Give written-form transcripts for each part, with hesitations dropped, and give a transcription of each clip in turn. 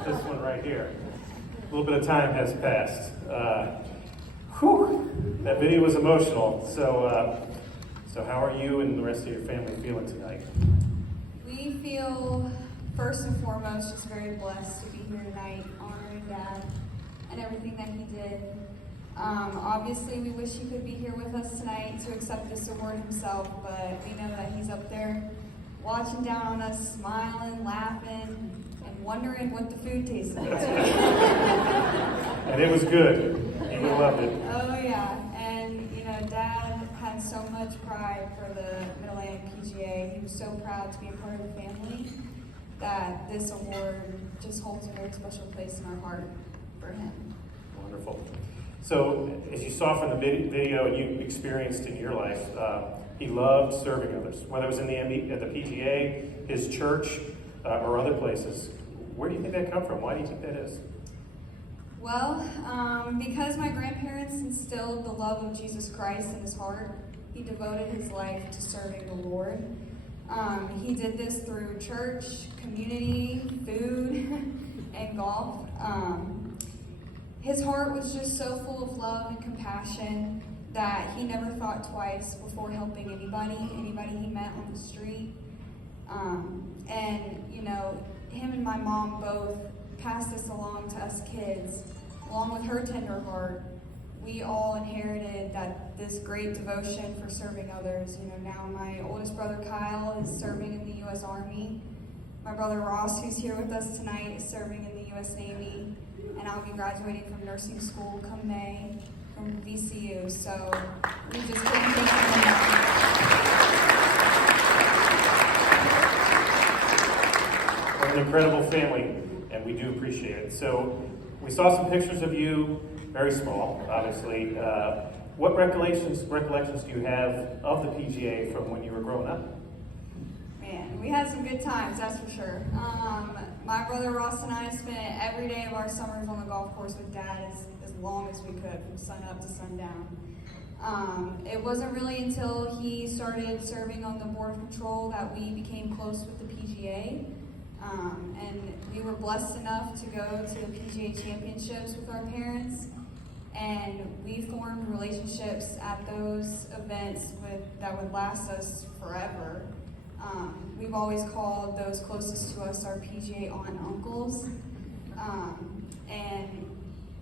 this one right here. A little bit of time has passed. That video was emotional. So how are you and the rest of your family feeling tonight? We feel, first and foremost, just very blessed to be here tonight, honoring Dad and everything that he did. Obviously, we wish he could be here with us tonight to accept this award himself, but we know that he's up there watching down on us, smiling, laughing, and wondering what the food tastes like. And it was good. He would have loved it. Oh yeah, and Dad had so much pride for the Middle-Atlantic PGA. He was so proud to be a part of the family that this award just holds a very special place in our heart for him. Wonderful. So, as you saw from the video and you experienced in your life, he loved serving others, whether it was at the PGA, his church, or other places. Where do you think that come from? Why do you think that is? Well, because my grandparents instilled the love of Jesus Christ in his heart, he devoted his life to serving the Lord. He did this through church, community, food, and golf. His heart was just so full of love and compassion that he never thought twice before helping anybody he met on the street. Him and my mom both passed this along to us kids. Along with her tender heart, we all inherited this great devotion for serving others. Now my oldest brother Kyle is serving in the U.S. Army. My brother Ross, who's here with us tonight, is serving in the U.S. Navy. And I'll be graduating from nursing school come May from VCU. So we just couldn't thank him enough. What an incredible family, and we do appreciate it. So we saw some pictures of you, very small, obviously. What recollections do you have of the PGA from when you were growing up? Man, we had some good times, that's for sure. My brother Ross and I spent every day of our summers on the golf course with Dad as long as we could, from sun up to sundown. It wasn't really until he started serving on the board of control that we became close with the PGA. And we were blessed enough to go to the PGA championships with our parents. And we formed relationships at those events that would last us forever. We've always called those closest to us our PGA aunt and uncles. And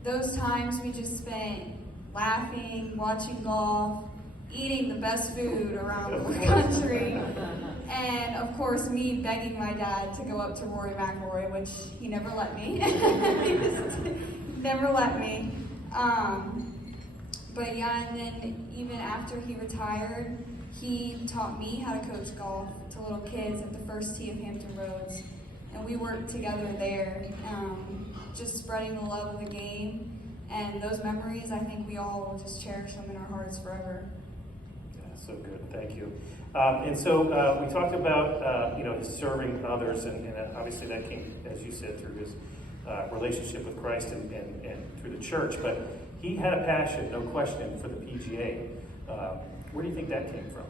those times we just spent laughing, watching golf, eating the best food around the country, and of course me begging my dad to go up to Rory McIlroy, which he never let me. He just never let me. But yeah, and then even after he retired, he taught me how to coach golf to little kids at the first tee of Hampton Roads. And we worked together there, just spreading the love of the game. And those memories, I think we all will just cherish them in our hearts forever. Yeah, so good, thank you. And so we talked about his serving others, and obviously that came, as you said, through his relationship with Christ and through the church. But he had a passion, no question, for the PGA. Where do you think that came from?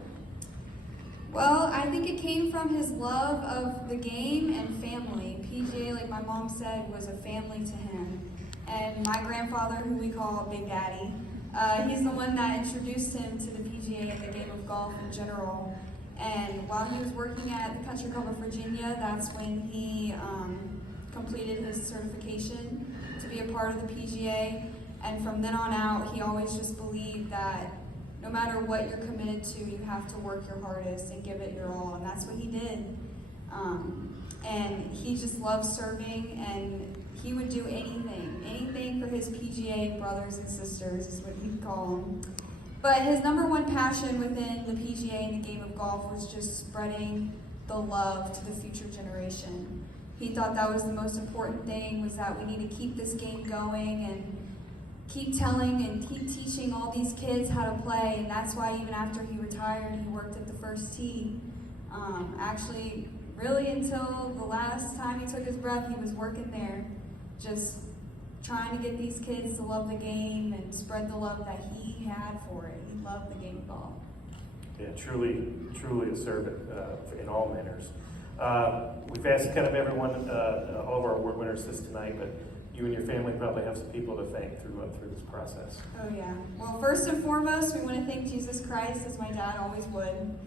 Well, I think it came from his love of the game and family. PGA, like my mom said, was a family to him. And my grandfather, who we call Big Daddy, he's the one that introduced him to the PGA and the game of golf in general. And while he was working at the Country Club of Virginia, that's when he completed his certification to be a part of the PGA. And from then on out, he always just believed that no matter what you're committed to, you have to work your hardest and give it your all, and that's what he did. And he just loved serving, and he would do anything for his PGA brothers and sisters is what he'd call them. But his number one passion within the PGA and the game of golf was just spreading the love to the future generation. He thought that was the most important thing, was that we need to keep this game going and keep telling and keep teaching all these kids how to play, and that's why even after he retired, he worked at the first tee. Actually, really until the last time he took his breath, he was working there, just trying to get these kids to love the game and spread the love that he had for it. He loved the game of golf. Yeah, truly a servant in all manners. We've asked kind of everyone, all of our award winners this tonight, but you and your family probably have some people to thank through this process. Oh yeah. Well, first and foremost, we want to thank Jesus Christ, as my dad always would.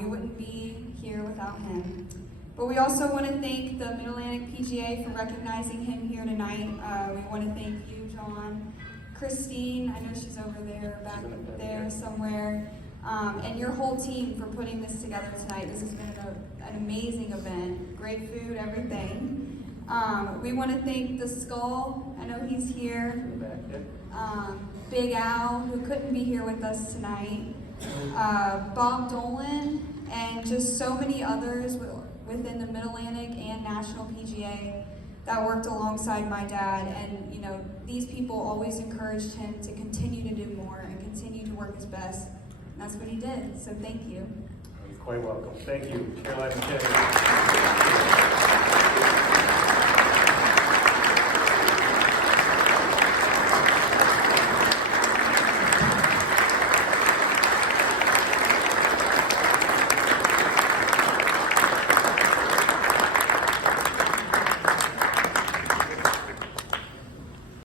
We wouldn't be here without him. But we also want to thank the Mid-Atlantic PGA for recognizing him here tonight. We want to thank you, John, Christine, I know she's over there, back there somewhere, and your whole team for putting this together tonight. This has been an amazing event. Great food, everything. We want to thank the Skull. I know he's here. Big Al, who couldn't be here with us tonight. Bob Dolan, and just so many others within the Mid-Atlantic and National PGA that worked alongside my dad. And, you know, these people always encouraged him to continue to do more and continue to work his best. And that's what he did. So thank you. You're quite welcome. Thank you, Caroline and Kevin.